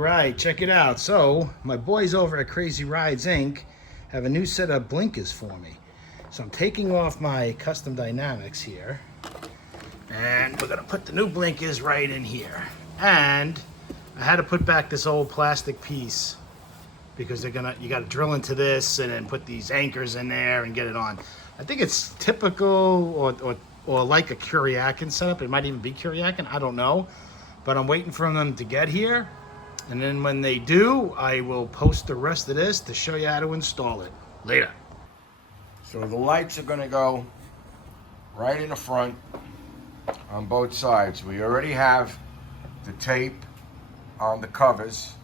right, check it out. So, my boys over at Crazy Rides Inc. have a new set of blinkers for me. So I'm taking off my custom dynamics here. And we're gonna put the new blinkers right in here. And I had to put back this old plastic piece because you gotta drill into this and then put these anchors in there and get it on. I think it's typical or like a Kuriakin setup. It might even be Kuriakin, I don't know. But I'm waiting for them to get here. And then when they do, I will post the rest of this to show you how to install it. Later. So the lights are gonna go right in the front on both sides. We already have the tape on the covers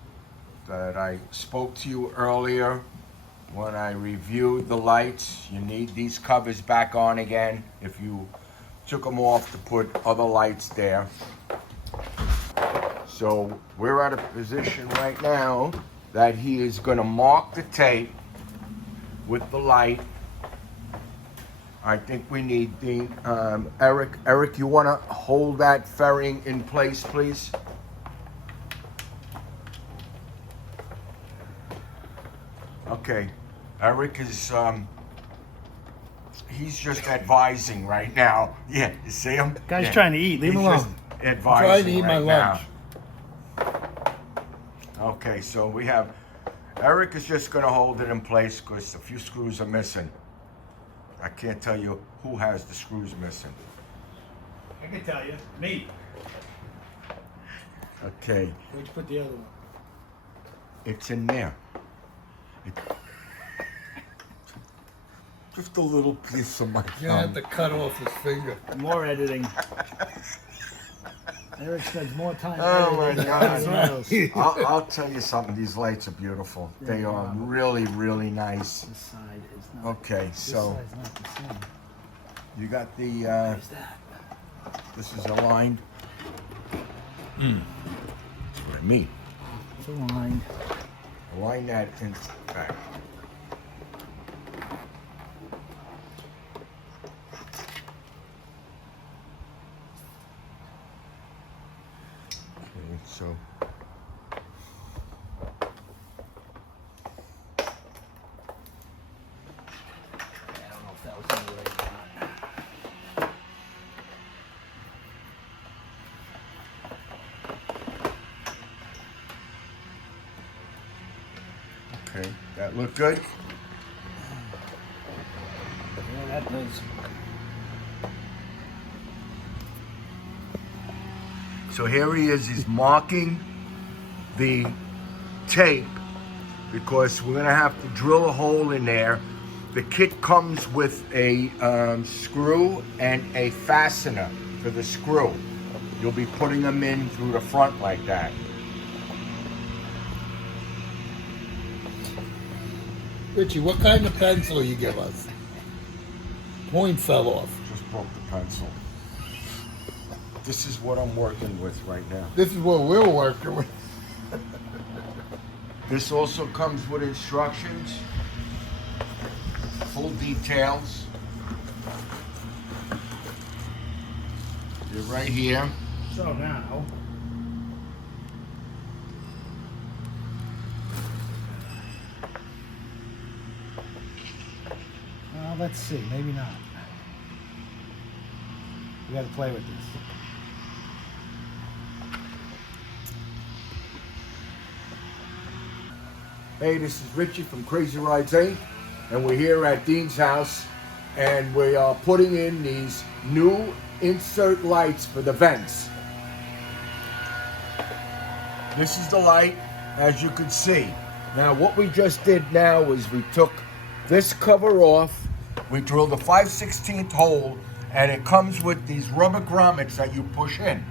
that I spoke to you earlier when I reviewed the lights. You need these covers back on again if you took them off to put other lights there. So we're at a position right now that he is going to mark the tape with the light. I think we need the Eric. Eric, you want to hold that fairing in place, please? Okay, Eric is he's just advising right now. Yeah, you see him? Guy's trying to eat. Leave him alone. Advising trying to eat right my lunch. now. Okay, so we have Eric is just going to hold it in place because a few screws are missing. I can't tell you who has the screws missing. I can tell you. Me. Okay, Where'd you put the other one? it's in there. Just a little piece of my You're gonna have thumb. to cut off his finger. More editing. Eric spends more time Oh my editing God. than anything else. I'll tell you something. These lights are beautiful. They are really, really nice. This side is not. Okay, This so side's not the same. you got the. Where's that? This is aligned. That's what I mean. It's aligned. Align that in back. Okay, so. I don't know if that was in the right spot. Okay, that look good? Yeah, that does. So here he is, he's marking the tape because we're gonna have to drill a hole in there. The kit comes with a screw and a fastener for the screw. You'll be putting them in through the front like that. Richie, what kind of pencil you give us? Point fell off. Just broke the pencil. This is what I'm working with right now. This is what we're working with. This also comes with instructions, full details. They're right here. So now. Let's see. Maybe not. We got to play with this. Hey, this is Richie from Crazy Rides Inc. And we're here at Dean's house and we are putting in these new insert lights for the vents. This is the light, as you can see. Now what we just did now is we took this cover off, we drilled a 5/16 hole, and it comes with these rubber grommets that you push in.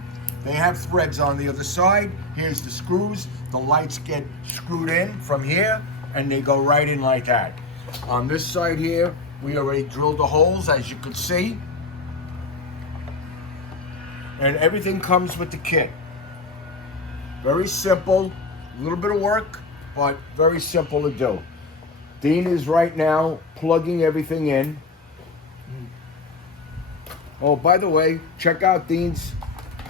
They have threads on the other side. Here's the screws. The lights get screwed in from here and they go right in like that. On this side here, we already drilled the holes, as you can see. And everything comes with the kit. Very simple, a little bit of work, but very simple to do. Dean is right now plugging everything in. Oh, by the way, check out Dean's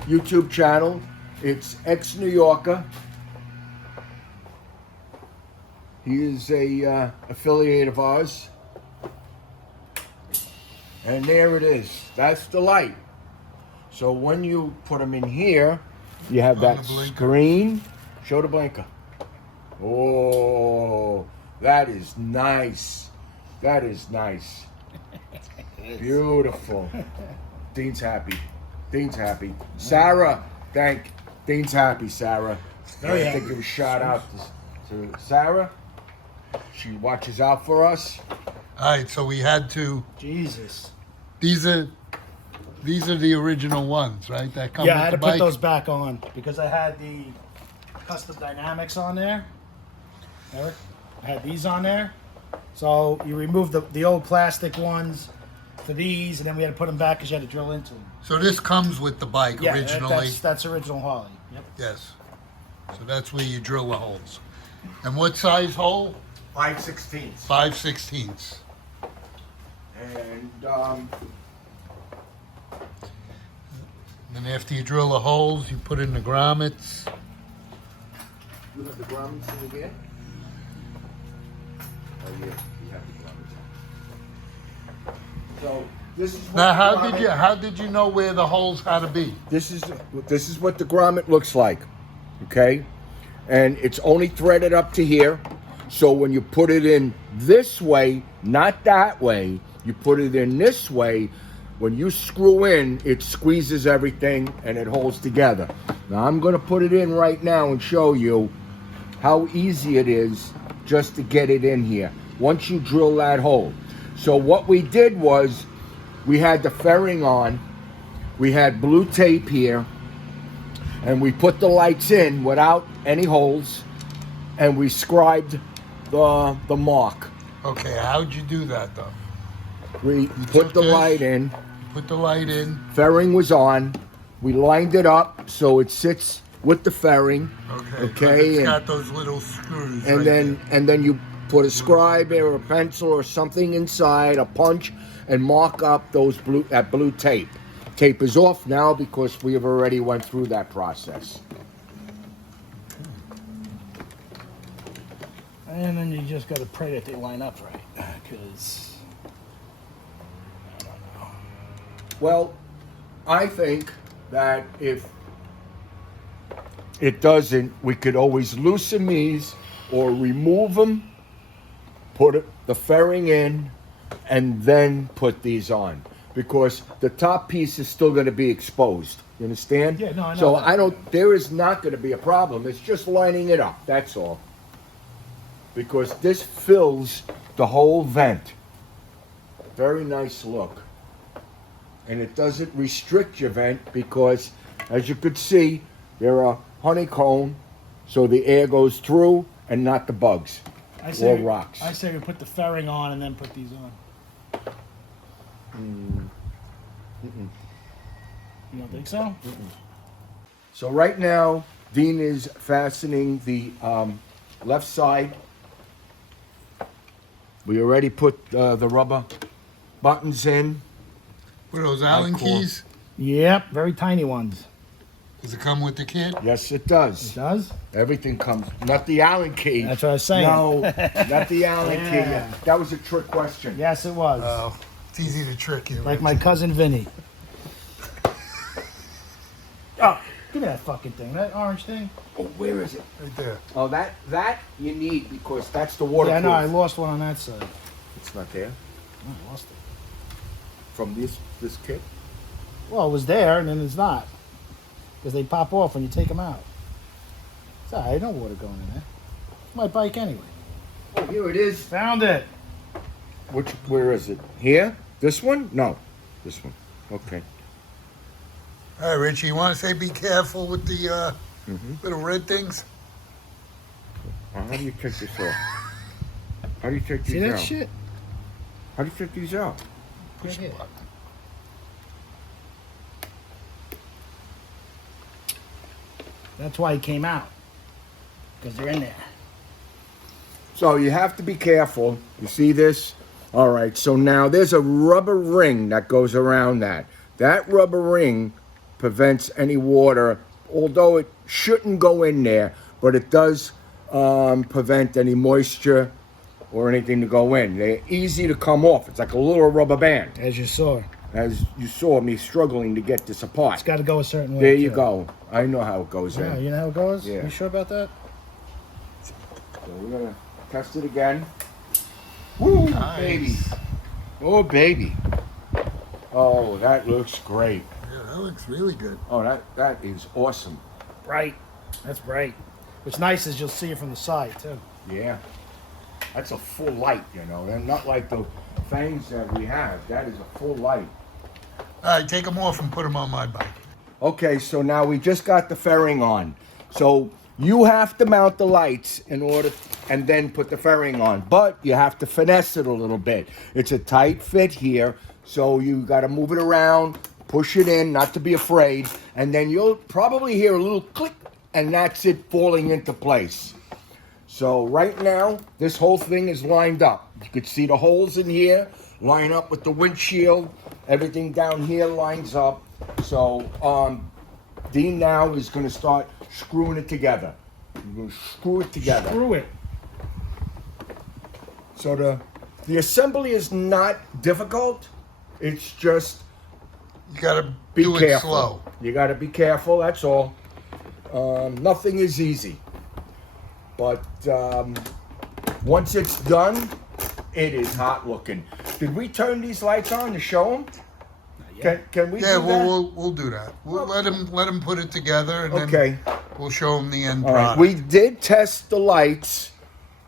YouTube channel. It's ex-New Yorker. He is a affiliate of ours. And there it is. That's the light. So when you put them in here, you have that screen. Show the blinker. Oh, that is nice. That is nice. Beautiful. Dean's happy. Dean's happy. Sarah, Dean's happy, Sarah. Very I think happy. give a shout out to Sarah. She watches out for us. All right, so we had to. Jesus. These are the original ones, right? That come Yeah, with I had the to bike. put those back on because I had the custom dynamics on there. Eric, I had these on there. So you remove the old plastic ones for these, and then we had to put them back because you had to drill into them. So this comes with the bike Yeah, originally. that's original Harley. Yep. Yes. So that's where you drill the holes. And what size hole? 5/16. 5/16. And Then after you drill the holes, you put in the grommets. you have the grommets in again? Oh yeah, you have the grommets. So this is what Now, the how did you know where the holes had to be? This is what the grommet looks like, okay? And it's only threaded up to here. So when you put it in this way, not that way, you put it in this way, when you screw in, it squeezes everything and it holds together. Now I'm gonna put it in right now and show you how easy it is just to get it in here, once you drill that hole. So what we did was, we had the fairing on, we had blue tape here, and we put the lights in without any holes, and we scribed the mark. Okay, how'd you do that though? We took put the this? light in, Put the light in. fairing was on, we lined it up so it sits with the fairing. Okay. Okay, It's and- got those little screws. And right then there. and then you put a scribe or a pencil or something inside, a punch, and mark up that blue tape. Tape is off now because we have already went through that process. And then you just got to pray that they line up right, because Well, I think that if it doesn't, we could always loosen these or remove them, put the fairing in, and then put these on. Because the top piece is still going to be exposed. You understand? Yeah, no, I know So that. there is not going to be a problem. It's just lining it up. That's all. Because this fills the whole vent. Very nice look. And it doesn't restrict your vent because, as you could see, there are honeycomb, so the air goes through and not the bugs I or rocks. I say we put the fairing on and then put these on. You don't think so? So right now, Dean is fastening the left side. We already put the rubber buttons in. What are those Allen cool. keys? Yep, very tiny ones. Does it come with the kit? Yes, it does. It does? Everything comes. Not the Allen key. That's what I was saying. No, not the Allen Yeah. key. That was a trick question. Yes, it was. Oh, it's easy to trick you. Like my cousin Vinny. Oh, give me that fucking thing. That orange thing. Oh, where is it? Right there. Oh, that you need because that's the waterproof. Yeah, I know. I lost one on that side. It's not there I lost it. from this kit. Well, it was there, and then it's not. Because they pop off when you take them out. It's all right. No water going in there. It's my bike anyway. Oh, here it is. Found it. Where is it? Here? This one? No, this one. Okay. All right, Richie, you want to say be careful with the little red things? How do you take this off? How do you take these See that out? shit? How do you take these out? Push the here. button. That's why he came out. Because they're in there. So you have to be careful. You see this? All right, so now there's a rubber ring that goes around that. That rubber ring prevents any water, although it shouldn't go in there, but it does prevent any moisture or anything to go in. They're easy to come off. It's like a little rubber band. As you saw. As you saw me struggling to get this apart. It's got to go a certain way. There you too. go. I know how it goes Yeah, in. you know how it goes? Yeah. You sure about that? So we're going to test it again. Woo, Nice. baby. Oh, baby. Oh, that looks great. Yeah, that looks really good. Oh, that is awesome. Bright. That's bright. What's nice is you'll see it from the side, too. Yeah. That's a full light, you know. They're not like the things that we have. That is a full light. All right, take them off and put them on my bike. Okay, so now we just got the fairing on. So you have to mount the lights in order, and then put the fairing on. But you have to finesse it a little bit. It's a tight fit here, so you got to move it around, push it in, not to be afraid, and then you'll probably hear a little click, and that's it falling into place. So right now, this whole thing is lined up. You could see the holes in here, line up with the windshield. Everything down here lines up. So Dean now is going to start screwing it together. We're going to screw it together. Screw it. So the assembly is not difficult. It's just You gotta be do it careful. slow. You got to be careful. That's all. Nothing is easy. But once it's done, it is hot looking. Did we turn these lights on to show them? Can we Yeah, do that? we'll do that. We'll let him put it together, and Okay. then we'll show him the end All right. product. We did test the lights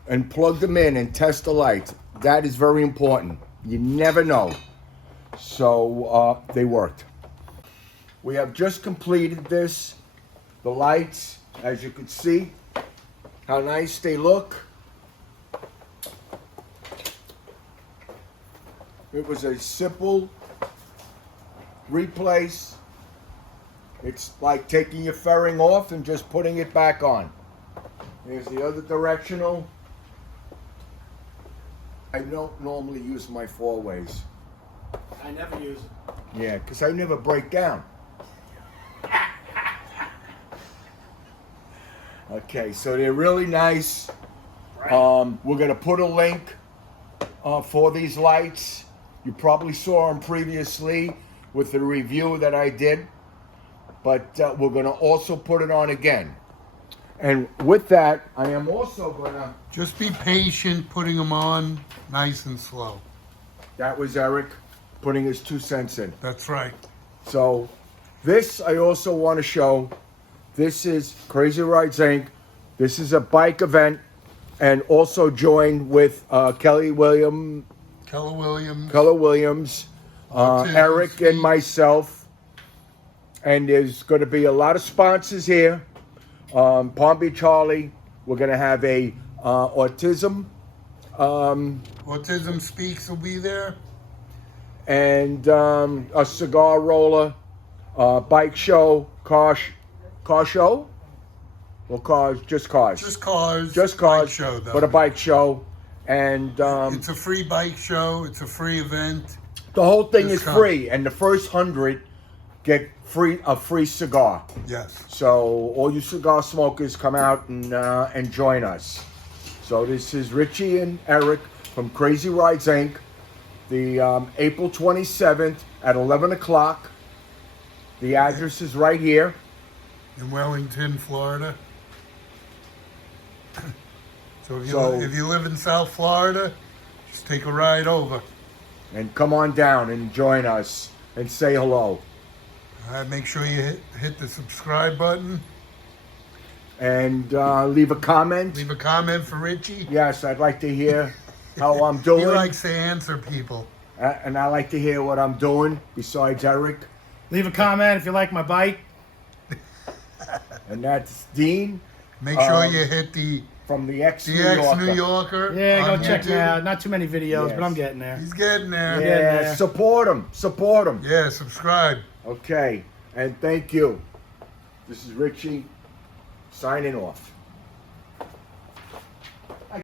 and plug them in and test the lights. That is very important. You never know. So they worked. We have just completed this. The lights, as you can see, how nice they look. It was a simple replace. It's like taking your fairing off and just putting it back on. Here's the other directional. I don't normally use my 4-ways. I never use it. Yeah, because I never break down. Okay, so they're really nice. We're going to put a link for these lights. You probably saw them previously with the review that I did. But we're going to also put it on again. And with that, I am also going to... Just be patient putting them on, nice and slow. That was Eric putting his 2 cents in. That's right. So this I also want to show. This is Crazy Rides Inc. This is a bike event, and also joined with Keller Williams. Eric Speak. and myself. And there's going to be a lot of sponsors here. Palm Beach Harley. We're going to have a autism. Autism Speaks will be there. And a cigar roller, bike show, car show, or cars, just cars, Just cars. just cars, Bike show, though. but a bike show, and It's a free bike show. It's a free event. the whole thing just is come. free, and the first 100 get a free cigar. Yes. So all you cigar smokers come out and join us. So this is Richie and Eric from Crazy Rides Inc. The April 27th at 11 o'clock. The address is right here. In Wellington, Florida. So if you live in South Florida, just take a ride over. And come on down and join us and say hello. Make sure you hit the subscribe button. And leave a comment. Leave a comment for Richie. Yes, I'd like to hear how I'm doing. He likes to answer people. And I like to hear what I'm doing besides Eric. Leave a comment if you like my bike. And that's Dean Make sure you hit the from the Ex-New New Yorker. Yorker. Yeah, go on check me YouTube. out. Not too many videos, Yes. but I'm getting there. He's getting there. Yeah, there. support him. Support him. Yeah, subscribe. Okay, and thank you. This is Richie signing off.